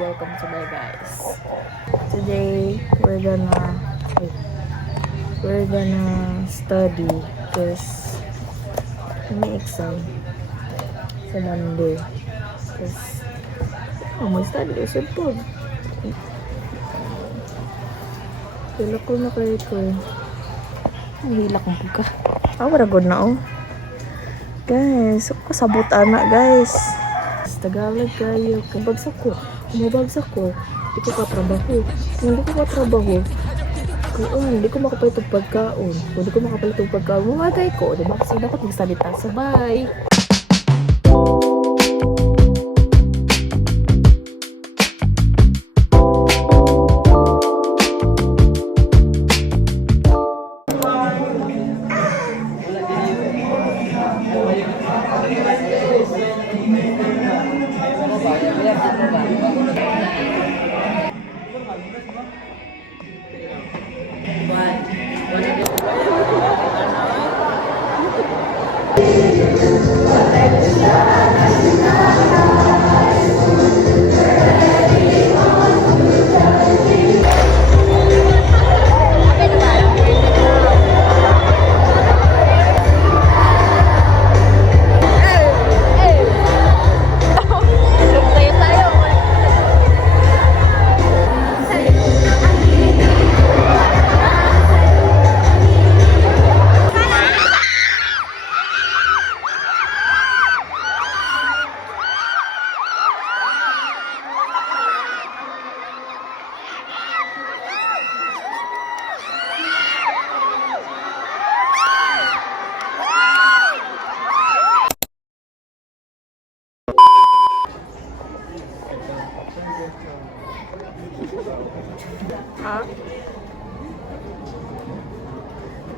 welcome to my guys. Today we're gonna study because may exam sa Monday. Because may study usod po. Hila ko na kayo ko. Ang hila kong buka. Wala good na oh. Guys, kasabot anak guys. Tagalog kayo. Kumabagsak ko. Hindi ko katrabaho. Kung hindi ko katrabaho, hindi ko makapalit ng pagkaon. Kung hindi ko makapalit ng pagkaon, mamagay ko. Diba? Kasi dapat magsalita. Sabay.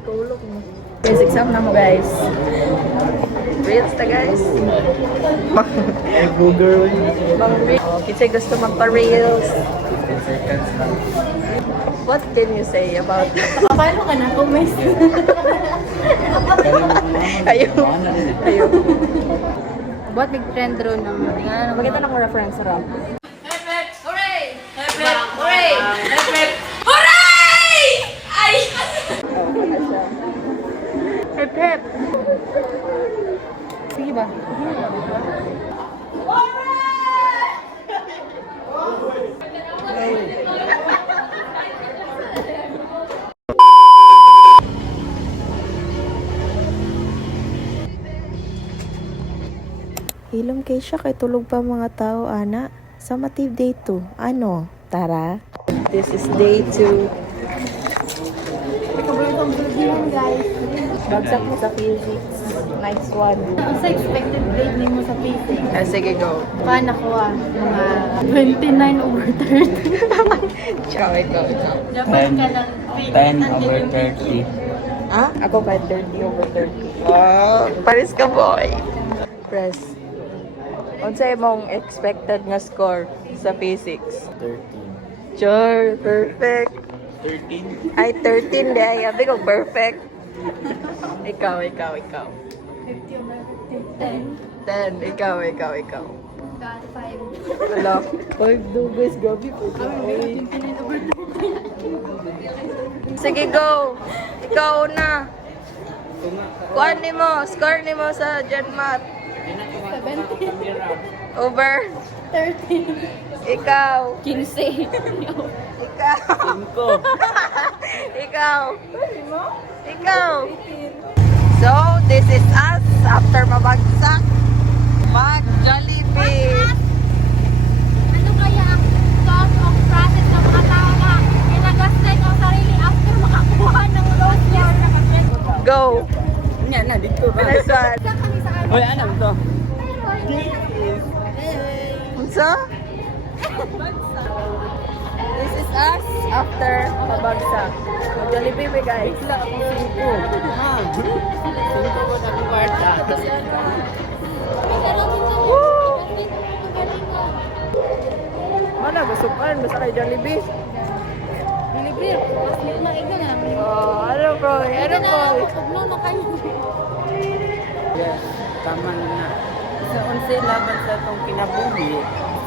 Tulog mo. Guys, exam na mo guys. Reels na guys. Kasi gusto magpa-reels. What can you say about Paano ka na? Kumis. Ayaw. Ba't big trend ro ng Maganda na akong reference sa rap. Hooray! Hooray! Hooray! Ay! Pep! Sige ba? Ilom kay siya kay tulog pa mga tao, ana. Summative day 2. Ano? Tara. This is day 2. Guys. Bagsak mo sa physics. Nice one. Ang sa expected grade mo sa physics. Sige, go. Paano ko mga 29 over 30. Ciao, ikaw. Dapat ka lang 10 over 30. Ah? Ako ba 30 over 30? Wow, paris ka boy. Press. Unsa imong expected nga score sa physics? 13. Sure, perfect. 13? Ay, 13 di ay. Sabi ko, perfect. Ikaw. 50 over 50. 10. Ikaw. 5. Wala. 5 dugis, gabi po. 29 over 30. Sige, go. Ikaw na. Kuan mo, score ni mo sa GenMath. 70. Over. 30. Ikaw. 15. Ikaw. 5. Ikaw. So, this is us after mabagsak. Mag-Jollibee. Ano kaya ang thought of process ng mga tao na ginagastay ang sarili after makakuha ng load year? Go. Yan na, dito ba? Next one. Isa kami sa ano? Hoy, ano to? Unsa? This is us after mabagsak. Mag-Jollibee we guys. Ha? Sino ko na ang kwarta? Mana gusukan basta kay Jollibee. Jollibee, mas may maiga na. Oh, ano bro? Ano bro? Tugno na kayo. Yes, tama na. Sa unsa laban sa itong kinabuhi,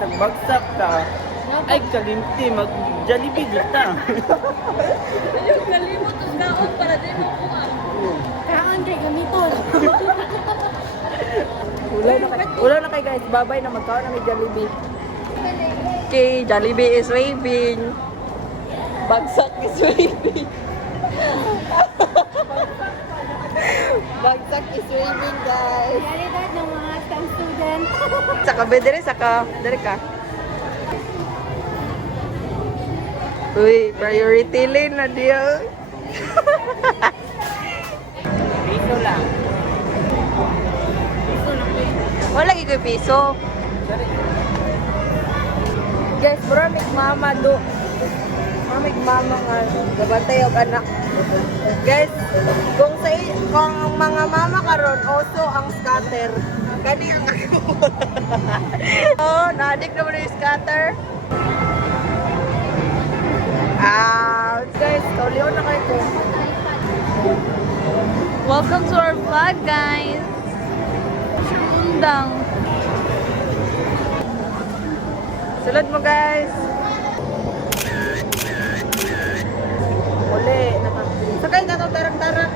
sa bagsak ka, Ay, kalimti. Mag-Jollibee dito. Yung kalimot, tapos kaon para din mo kuha. Kaon kay gamiton. Ulo na kay guys. Babay na magkaon na may Jollibee. Okay, Jollibee is waving. Bagsak is waving. Bagsak is waving, guys. Realidad ng mga STEM student. Saka bedere, saka dari ka. Uy, priority lane na dia. Piso lang. Wala lagi ko piso. Guys, bro, may mama do. May mama nga gabantay og anak. Guys, kung ang mga mama karon oso ang scatter. Kani ang oh, naadik na mo yung scatter. Guys, kauliw na kayo ko. Welcome to our vlog, guys. Undang. Sulod mo, guys. Uli. Sakay na ito, tarang-tarang.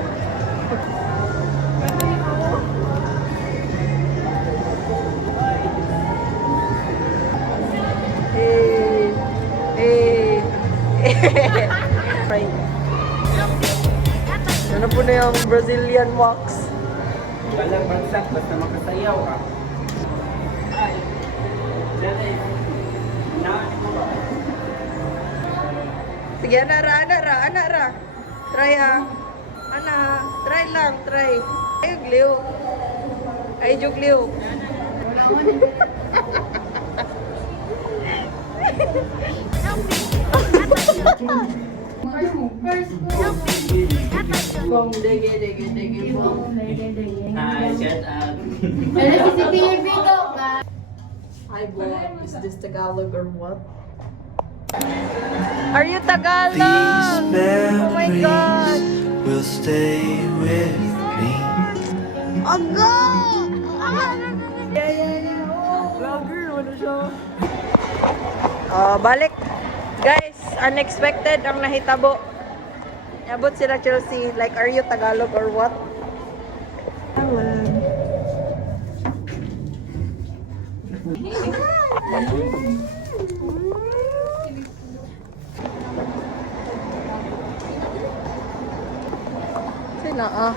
Ano po na yung Brazilian wax? Walang bagsak, basta makasayaw ka. Ay. Sige, ana ra. Try ha. Ana, try lang, try. Ay, gliw. Ay, jugliw. Bong, dege, bong. Hi, shut up. CCTV ko ka. Hi, boy. Is this Tagalog or what? Are you Tagalog? Oh my God. Will stay with me. Aga! Yeah. Vlogger, ano siya? Balik. Guys, unexpected ang nahitabo. Abot sila Chelsea. Like, are you Tagalog or what? Sina ah.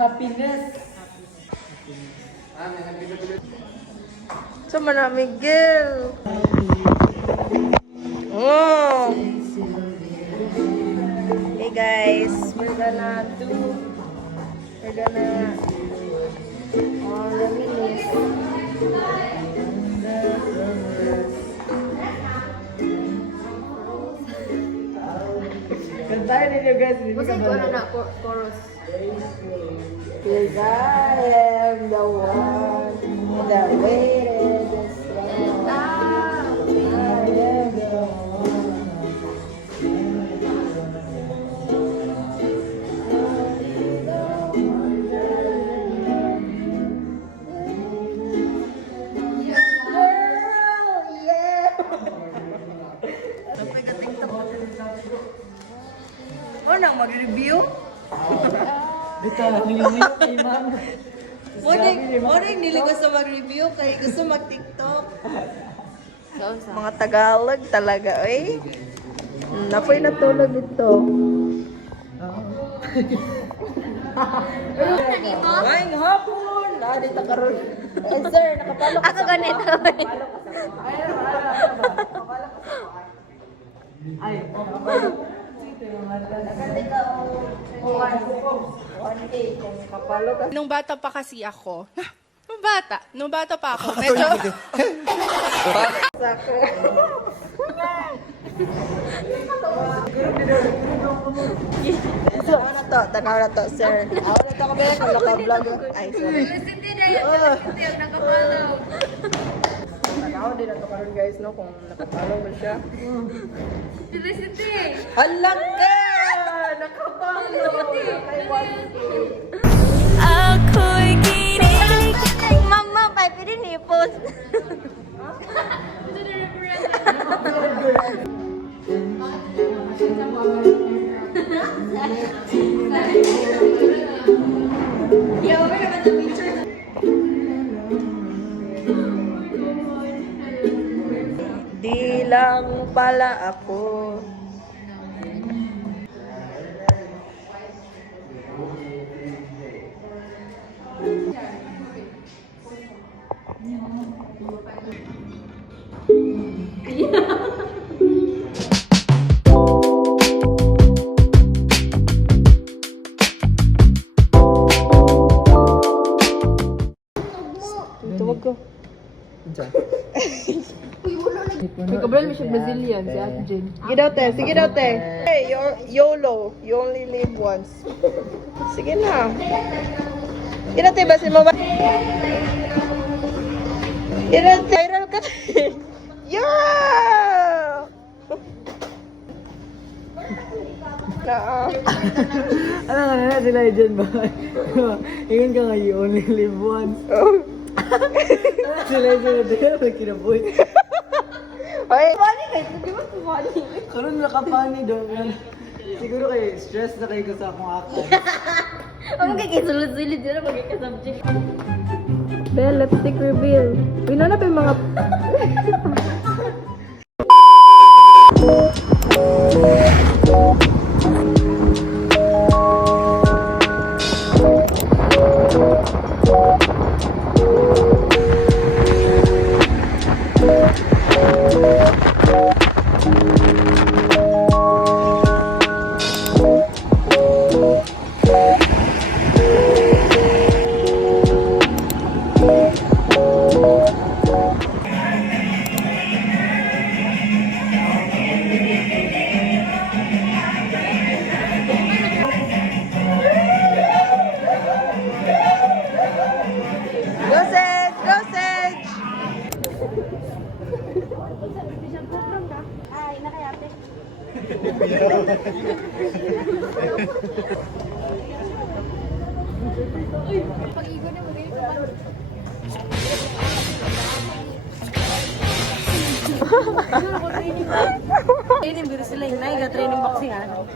Happiness. So, mana Miguel. Oh. Hey guys, we're gonna reminisce. Kantahin ninyo guys. Kasi ko na chorus. Cause I am the one that waited this long. I am the Oh, nang mag-review? Dito, nililiw kay ma'am. Morning, nila gusto mag-review kay gusto mag-TikTok. Mga Tagalog talaga, eh. Napoy natulog ito. Maing hapon! Dito karon. Sir, nakapalo ka Ako ganito. Ay, Nung bata pa kasi ako, nung bata pa ako, medyo, So, ano to? Tanaw na to, sir. Ako na to kami, kung naka-vlog. Ay, sorry. Tanaw din na to karon guys, no? Kung nakapalo mo siya. Halang ka! Nakapalo! Kay 1K. Ako'y i-post. Di lang pala ako. Tuwag ko. May kabral mo siya Brazilian, si Ate Jen. Sige daw, te. Sige daw, te. Hey, YOLO. You only live once. Sige na. Sige na, te. Basin mo ba? Sige na, te. Viral ka, te. Yeah! Ano nga na sila dyan ba? Ingon ka nga, you only live once. Ano sila dyan? May kinabuhi. Ay, Karoon nakapani daw. Siguro kayo, stress na kayo sa akong acting. Ang magkakasulod-sulod yun ang magkakasubject. Bell, lipstick reveal. Pinanap yung mga... Gosage! Gosage! Ay, nakayate. Pag-igo na magaling ka ba? Training biru sila yung naiga training boxing ano.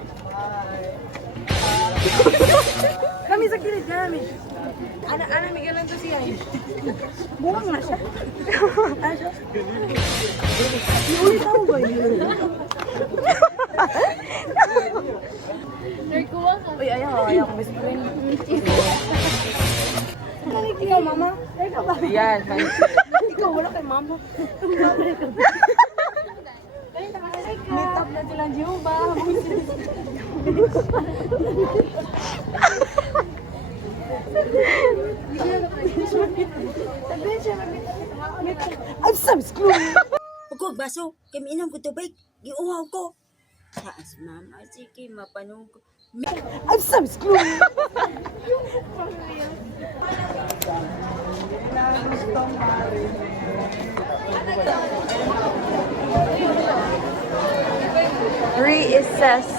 Kami sa kilid kami. Ana migalan to siya. Buong na siya. Aso. Ulit ako ba yun? Narkuha ka. Uy, ayaw ko best friend. Nalig ikaw, mama. Ikaw ba? Yan, ikaw wala kay mama. Meet up na silang Jehovah. I'm so screwed. Huwag baso, kay miinom ko tubig. Giuhaw ko. Taas mama, sige, mapanong ko. I'm so screwed. Reassess.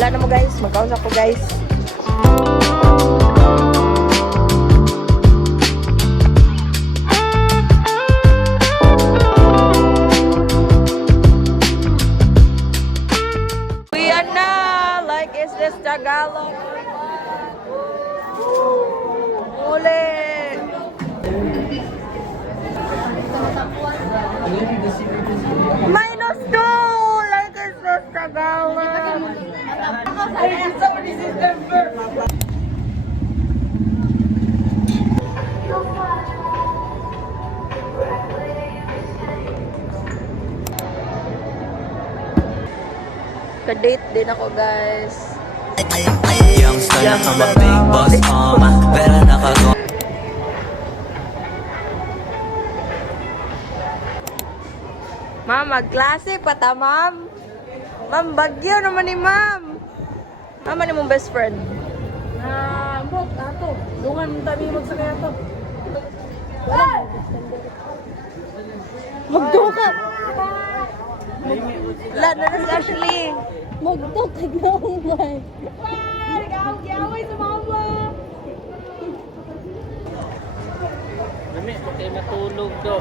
Wala na mo guys, magkausap ko guys. We are now, like is this Tagalog? Ulit! -2! Like is this Tagalog? Ka-date din ako guys. Youngster na I'm a big boss, pero nakago. Ma'am, magklase pa ta, ma'am. Ma'am, bagyo naman ni ma'am. Ma'am, ano mong best friend? Bot, ato. Dungan tabi magsakay ato. Magduka! Wala na na si Ashley. Magduka na umay. Gaway sa mama. Dami, pati matulog to.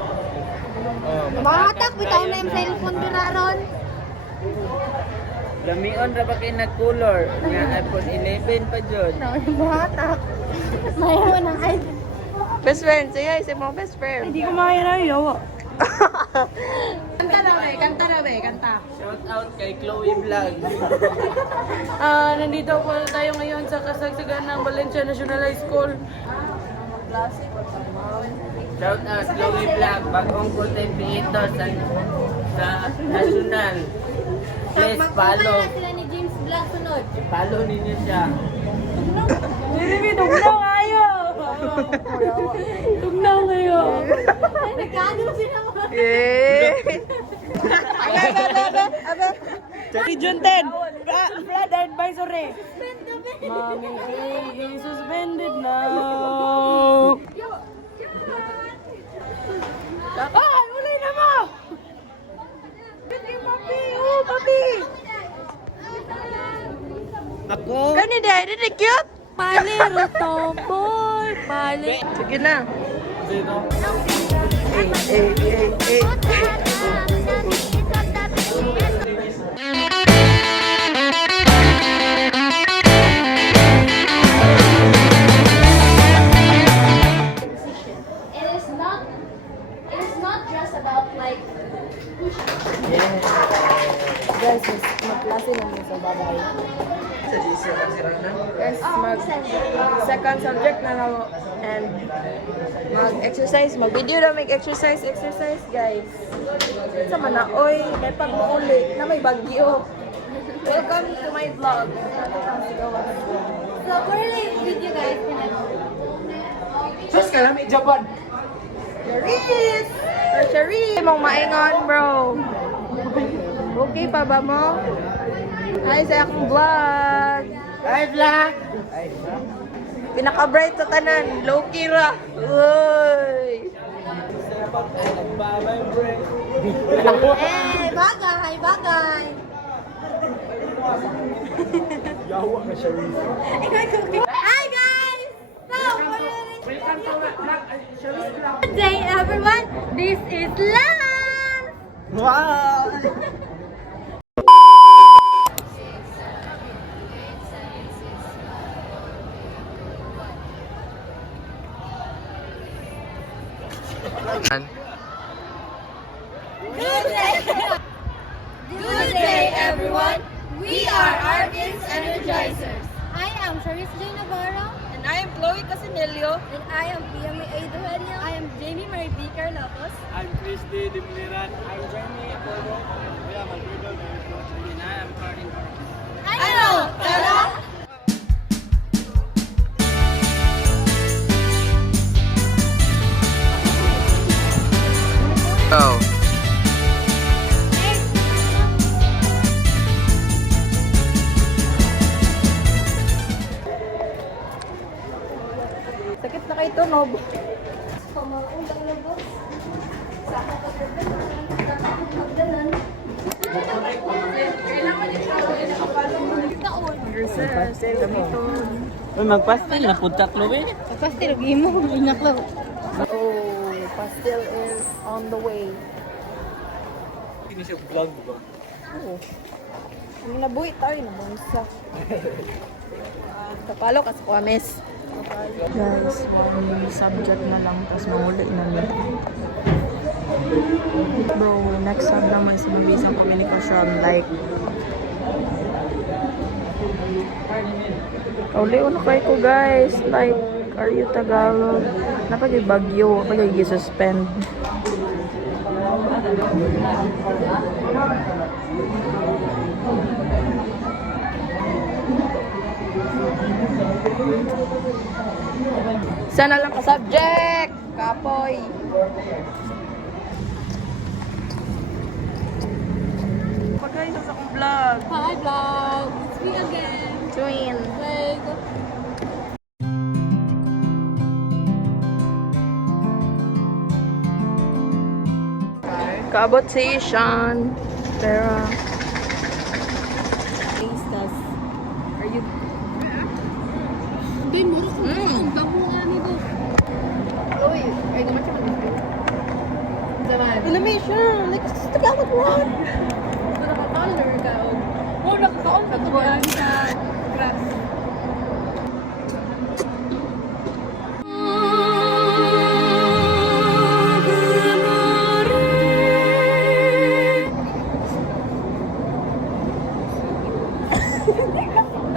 Mahatak, bitaw na yung cellphone dira ron. Lamion ra ba kayo nag-color? Nga iPhone 11 pa dyan. Mahatak. Mayroon ng ice. Best friend. Sige, isa mo best friend. Hindi ko makakirayo. Shout out kay Chloe Vlog. Nandito po tayo ngayon sa kasagsagan ng Valencia National High School. Shout out Chloe Vlog. Bagong content creator sa National. Please follow. Sila ni James Vlog sunod. Follow ninyo siya. Jeremy, tugnaw kayo! Tugnaw kayo! Nagkano sila mo? Yeah. Region 10, Flood Advisory. Mami, suspended now. Ay, ulay na mo! Papi! Oh, papi! Ako? Gani dahil, hindi cute. Palero tomboy, palero. Sige na. Sino? It is not just about like Guys, mag-klase namin sa babay. Yes, mag-second subject na lang. And mag-exercise, mag-video na mag-exercise, guys. Sa Manaoy, may pag-uuli na may bagyo. Welcome to my vlog. so currently video guys. Sus ka namin Japan! Charis! Or Charis! Mong maingon, bro. Okay pa ba mo? Hi sa akong vlog. Hi vlog! Pinaka-bright sa tanan. Low-key ra. Uy! Bye-bye break! Eh, bagay. Yawa ka siya rin. Hi guys! Good day everyone. This is Lance. Wow! Good day everyone. We are Argent's Energizers. I am Charis J. Navarro. And I am Chloe Casinelio. And I am PMA Aduenio. I am Jamie Marie Beaker Lopez. I'm Christy Dimliran. I'm Jamie Porbo. We are Madrigal. And I am Karin. Ano? Tara! Oh. Sakit na kay tunog. Uy, magpastil na punta Chloe. Pastil, gimo. Inaklo. Oh, pastel is on the way. Hindi siya vlog ba? Oh. Ang nabuhi tayo, nabunsa. Kapalo ka sa kwames. Guys, one subject na lang, tapos mahuli na lang. Bro, next sub naman sa mabisang komunikasyon, like, kauli na kayo ko guys, like, are you Tagalog? Napagay bagyo, napagay suspend. Sana lang ka subject, kapoy. Pagay sa akong vlog. Hi vlog. It's me again. Twin. Like, Kaabot si Sean. Tara. Are you... Hindi, muro ko. Damo nga nito. Uy, ay naman siya mag-video. Zaman. Elimination! Like, tagawat mo! Nakaka-color ka. Oo, nakaka-color ka. Tuwaan sa grass.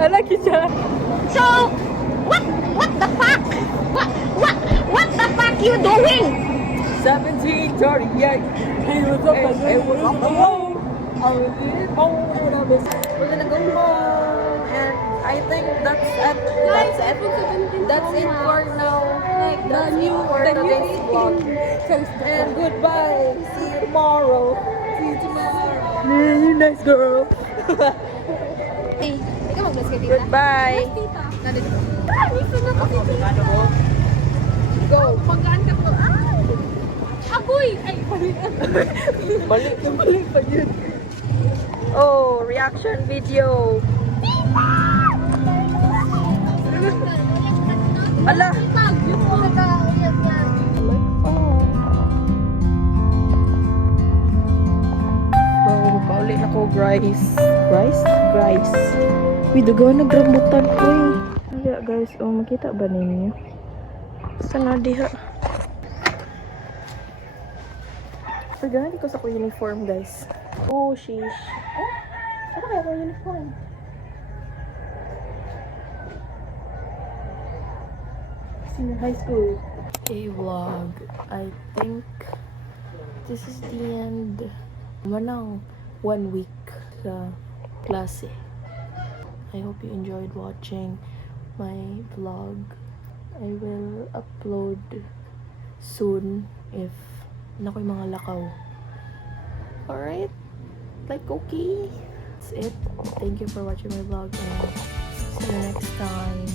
Halaki siya. So, what the fuck? What the fuck you doing? 1738. Hey, what's up, hey, what's up, hello? We're gonna go home, and I think that's it. That's it. That's it for now. That's it for today's vlog. And goodbye. See you tomorrow. See you tomorrow. Yeah, you nice girl. Hey, ikaw mag-bless kay tita. Goodbye. Tita. Nandito. Ah, gusto na kasi tita. Go. Magaan ka to. Ay! Agoy! Ay, balik. Balik pa yun. Oh, reaction video. Ala. Yung mga kaulit na. Bro, kauli na ko, guys. Guys. Uy, dugaw nagrambutan ko eh. Kaya guys, makita ba ninyo? Sana diha. Pagdaan ko sa ko uniform, guys. Oh, sheesh. Oh, ano kaya ko uniform? Senior high school. Hey vlog, I think this is the end. Manang 1 week sa klase. I hope you enjoyed watching my vlog. I will upload soon if nakoy mga lakaw. Alright? Like, okay? That's it. Thank you for watching my vlog and see you next time.